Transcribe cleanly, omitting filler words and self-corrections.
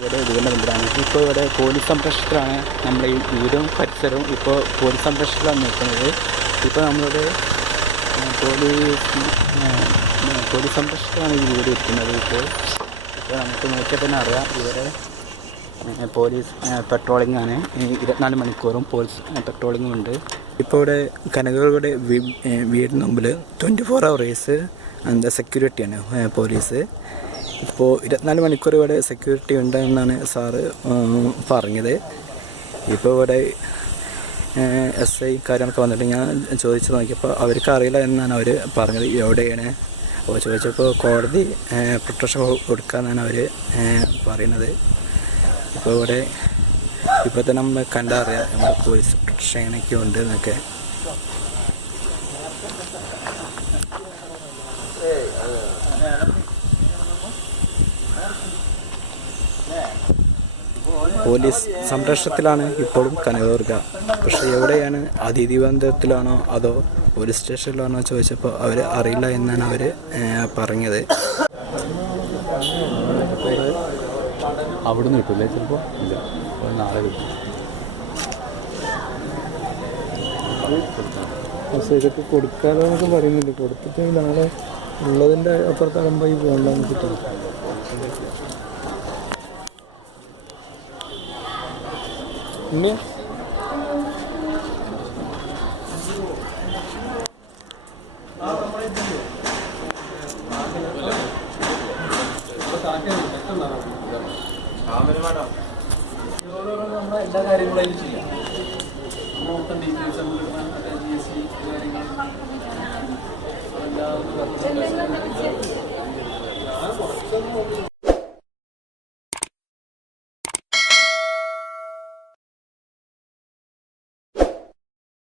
ഇവിടെ വീടിൻ്റെ മുമ്പിലാണ്. ഇപ്പോൾ ഇവിടെ പോലീസ് സംരക്ഷണത്തിലാണ് നമ്മൾ ഈ വീടും പരിസരവും ഇപ്പോൾ പോലീസ് സംരക്ഷണത്തിലാണ് നിൽക്കുന്നത്. ഇപ്പോൾ നമ്മളുടെ പോലീസ് സംരക്ഷണത്തിലാണ് ഈ വീട് ഇരിക്കുന്നത്. ഇപ്പോൾ നമുക്ക് നോക്കിയാൽ തന്നെ അറിയാം ഇവിടെ പോലീസ് പെട്രോളിംഗ് ആണ്. 24 മണിക്കൂറും പോലീസ് പെട്രോളിംഗും ഉണ്ട്. ഇപ്പോൾ ഇവിടെ കനകകളുടെ വീടിന് മുമ്പിൽ 24 hours എന്താ സെക്യൂരിറ്റിയാണ് പോലീസ്. ഇപ്പോൾ 24 മണിക്കൂർ ഇവിടെ സെക്യൂരിറ്റി ഉണ്ടെന്നാണ് സാറ് പറഞ്ഞത്. ഇപ്പോൾ ഇവിടെ SI കാര്യങ്ങളൊക്കെ വന്നിട്ട് ഞാൻ ചോദിച്ചു നോക്കിയപ്പോൾ അവർക്ക് അറിയില്ല എന്നാണ് അവർ പറഞ്ഞത് എവിടെയാണ്. അപ്പോൾ ചോദിച്ചപ്പോൾ കോടതി പ്രൊട്ടക്ഷൻ കൊടുക്കാമെന്നാണ് അവർ പറയുന്നത്. ഇപ്പോൾ ഇവിടെ ഇപ്പോൾ തന്നെ നമ്മൾ കണ്ടറിയാം നമ്മുടെ പോലീസ് പ്രൊട്ടക്ഷൻ എങ്ങനെയൊക്കെ ഉണ്ട് എന്നൊക്കെ. പോലീസ് സംരക്ഷണത്തിലാണ് ഇപ്പോഴും കനകദുർഗ. പക്ഷേ എവിടെയാണ്, അതിഥി ബന്ധത്തിലാണോ അതോ പോലീസ് സ്റ്റേഷനിലാണോ ചോദിച്ചപ്പോൾ അവർ അറിയില്ല എന്നാണ് അവർ പറഞ്ഞത്. അവിടെ നിന്ന് കിട്ടില്ലേ? ചിലപ്പോൾ ഇല്ല, നാളെ കിട്ടും. പക്ഷേ ഇതൊക്കെ കൊടുക്കാലോ എന്നൊക്കെ പറയുന്നുണ്ട്. കൊടുത്തിട്ട് നാളെ ഉള്ളതിൻ്റെ അപ്പുറത്താകുമ്പോൾ ഈ പോകണ്ടെന്ന് കിട്ടും. പിന്നെ എല്ലാ കാര്യങ്ങളും അതിൽ ചെയ്യാം. മൊത്തം ഡീറ്റെയിൽസ് GST കാര്യങ്ങൾ